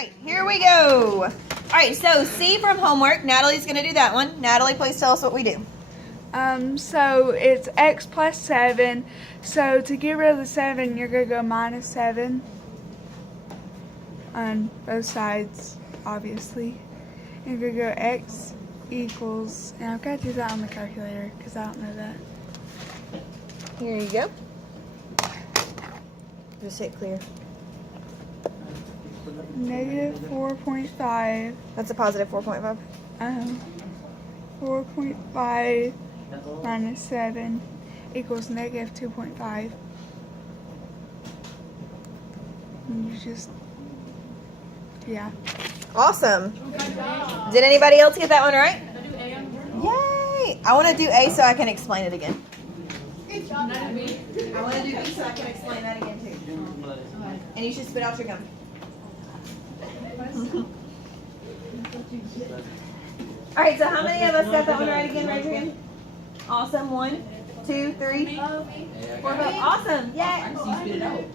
right, here we go. All right, so C from homework. Natalie's going to do that one. Natalie, please tell us what we do. So it's x plus 7. So to get rid of the 7, you're going to go minus 7 on both sides, obviously. And you're going to go x equals, and I've got to do that on the calculator because I don't know that. Here you go. Just hit clear. Negative 4.5. That's a positive 4.5. 4.5 minus 7 equals negative 2.5. And you just, yeah. Awesome. Did anybody else get that one right? Yay! I want to do A so I can explain it again. I want to do B so I can explain that again too. And you should spit out your gum. All right, so how many of us got that one right again? Raise your hand. Awesome. 1, 2, 3, 4, 5. Awesome. Yay.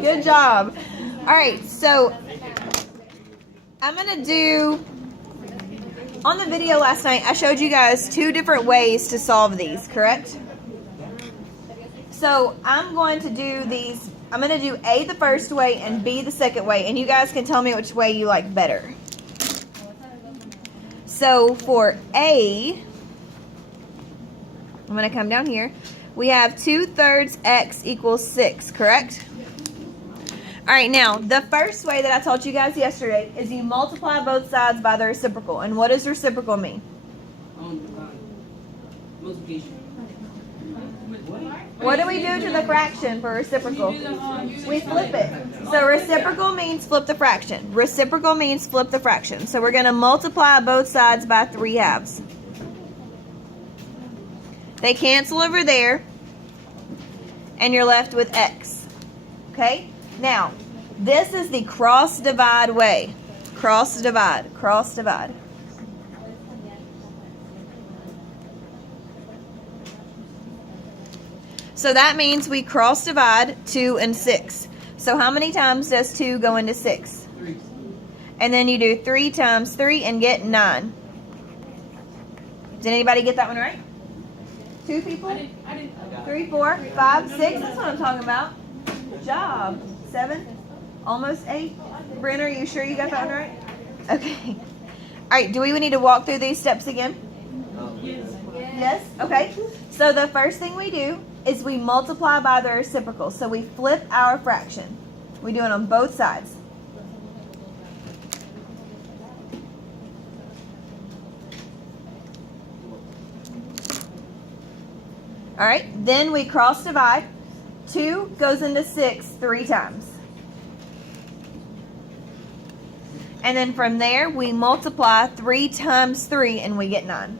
Good job. All right, so I'm going to do, on the video last night, I showed you guys 2 different ways to solve these, correct? So I'm going to do these, I'm going to do A the first way and B the second way, and you guys can tell me which way you like better. So for A, I'm going to come down here. We have 2/3 x equals 6, correct? All right, now, the first way that I taught you guys yesterday is you multiply both sides by the reciprocal. And what does reciprocal mean? Multiplication. What do we do to the fraction for reciprocal? We flip it. So reciprocal means flip the fraction. Reciprocal means flip the fraction. So we're going to multiply both sides by 3/2. They cancel over there, and you're left with x. Okay? Now, this is the cross divide way. Cross divide, cross divide. So that means we cross divide 2 and 6. So how many times does 2 go into 6? 3. And then you do 3 times 3 and get 9. Did anybody get that one right? 2 people? 3, 4, 5, 6. That's what I'm talking about. Good job. 7, almost 8. Brenner, are you sure you got that one right? Okay. All right, do we need to walk through these steps again? Yes? Okay. So the first thing we do is we multiply by the reciprocal. So we flip our fraction. We do it on both sides. All right, then we cross divide. 2 goes into 6 3 times. And then from there, we multiply 3 times 3 and we get 9.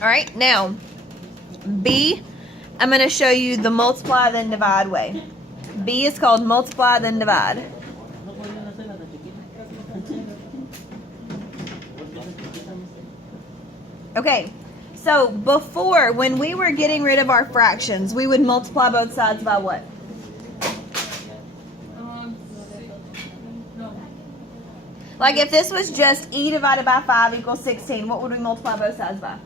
All right, now, B, I'm going to show you the multiply then divide way. B is called multiply then divide. Okay, so before, when we were getting rid of our fractions, we would multiply both sides by what? Like if this was just e divided by 5 equals 16, what would we multiply both sides by?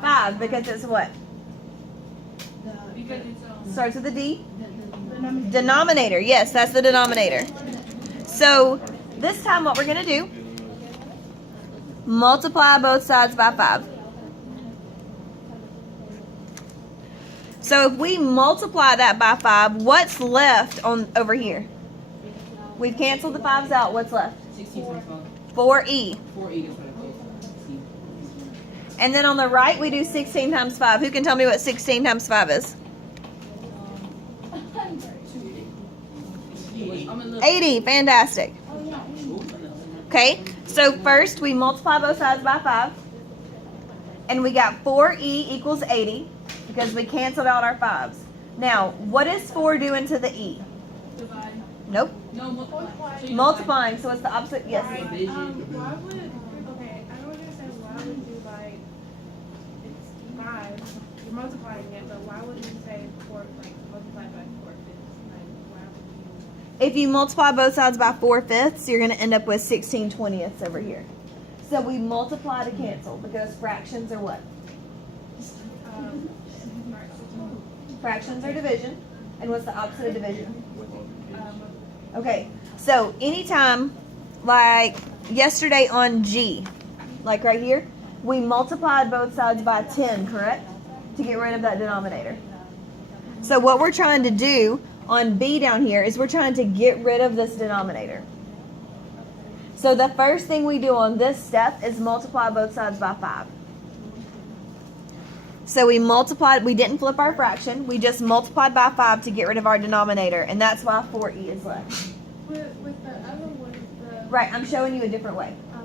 5, because it's what? Starts with a D? Denominator. Yes, that's the denominator. So this time what we're going to do, multiply both sides by 5. So if we multiply that by 5, what's left on over here? We've canceled the 5s out. What's left? 16 times 5. 4e. 4e is what I put. And then on the right, we do 16 times 5. Who can tell me what 16 times 5 is? 80. Fantastic. Okay, so first we multiply both sides by 5. And we got 4e equals 80 because we canceled out our 5s. Now, what is 4 doing to the e? Divide. Nope. No, multiply. Multiplying, so it's the opposite. Yes. Why would, okay, I know what you're saying, why would you like, it's 5, you're multiplying it, but why would you say 4, like, multiply by 4? If you multiply both sides by 4/5, you're going to end up with 16/20 over here. So we multiply to cancel because fractions are what? Fractions are division. And what's the opposite of division? Okay, so anytime, like yesterday on G, like right here, we multiplied both sides by 10, correct? To get rid of that denominator. So what we're trying to do on B down here is we're trying to get rid of this denominator. So the first thing we do on this step is multiply both sides by 5. So we multiplied, we didn't flip our fraction, we just multiplied by 5 to get rid of our denominator, and that's why 4e is left. With the other one, the Right, I'm showing you a different way. oh,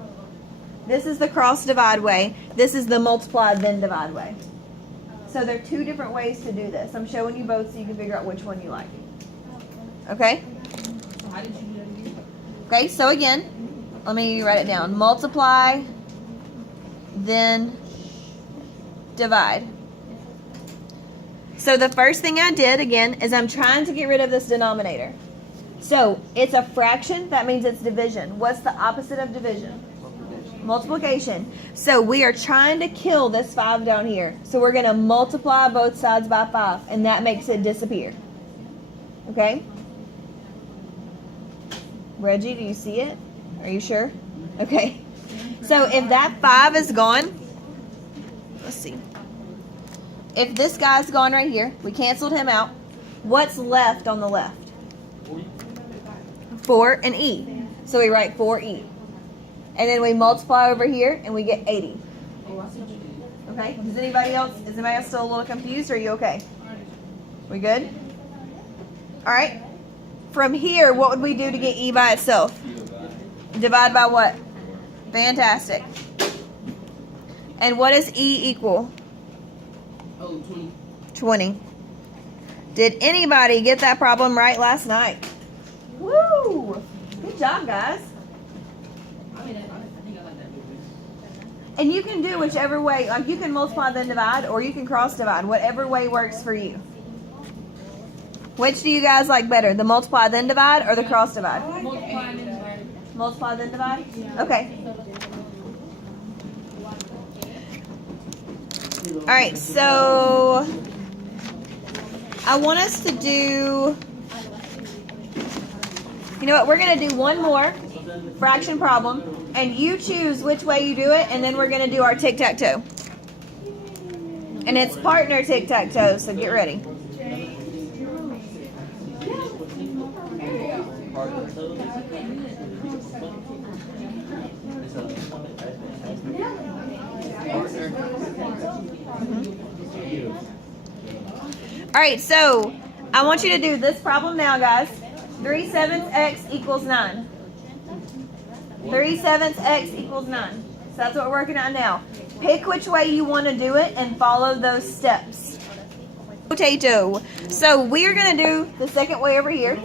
This is the cross divide way, this is the multiply then divide way. So there are two different ways to do this. I'm showing you both so you can figure out which one you like. Okay? So how did you do that again? Okay, so again, let me write it down. Multiply, then divide. So the first thing I did, again, is I'm trying to get rid of this denominator. So it's a fraction, that means it's division. What's the opposite of division? Multiplication. So we are trying to kill this 5 down here. So we're going to multiply both sides by 5, and that makes it disappear. Okay? Reggie, do you see it? Are you sure? Okay. So if that 5 is gone, let's see. If this guy's gone right here, we canceled him out. What's left on the left? 4 and E. So we write 4E. And then we multiply over here and we get 80. Oh, I see what you did. Okay? Is anybody else still a little confused, or are you okay? We good? Alright. From here, what would we do to get E by itself? Divide by what? Fantastic. And what does E equal? Oh, 20. 20. Did anybody get that problem right last night? Woo! Good job, guys. I think I like that. And you can do whichever way. Like you can multiply then divide, or you can cross divide. Whatever way works for you. Which do you guys like better? The multiply then divide or the cross divide? Multiply and then divide. Multiply then divide? Okay. Alright, so I want us to do, you know what, we're going to do one more fraction problem, and you choose which way you do it, and then we're going to do our tic-tac-toe. And it's partner tic-tac-toe, so get ready. Alright, so I want you to do this problem now, guys. 3/7 x equals 9. 3/7 x equals 9. So that's what we're working on now. Pick which way you want to do it and follow those steps. Potato. So we are going to do the second way over here.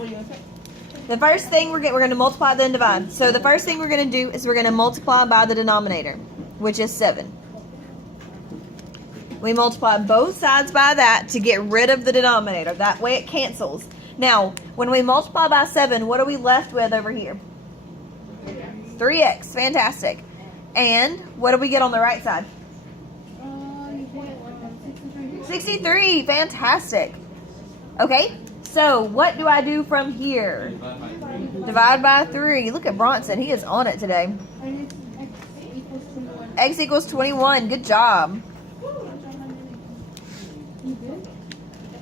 The first thing we're going to multiply then divide. So the first thing we're going to do is we're going to multiply by the denominator, which is 7. We multiply both sides by that to get rid of the denominator. That way it cancels. Now, when we multiply by 7, what are we left with over here? 3x. Fantastic. And what do we get on the right side? 63. Fantastic. Okay, so what do I do from here? Divide by 3. Look at Bronson. He is on it today. X equals 21. Good job.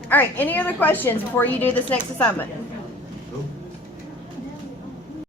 All right, any other questions before you do this next assignment?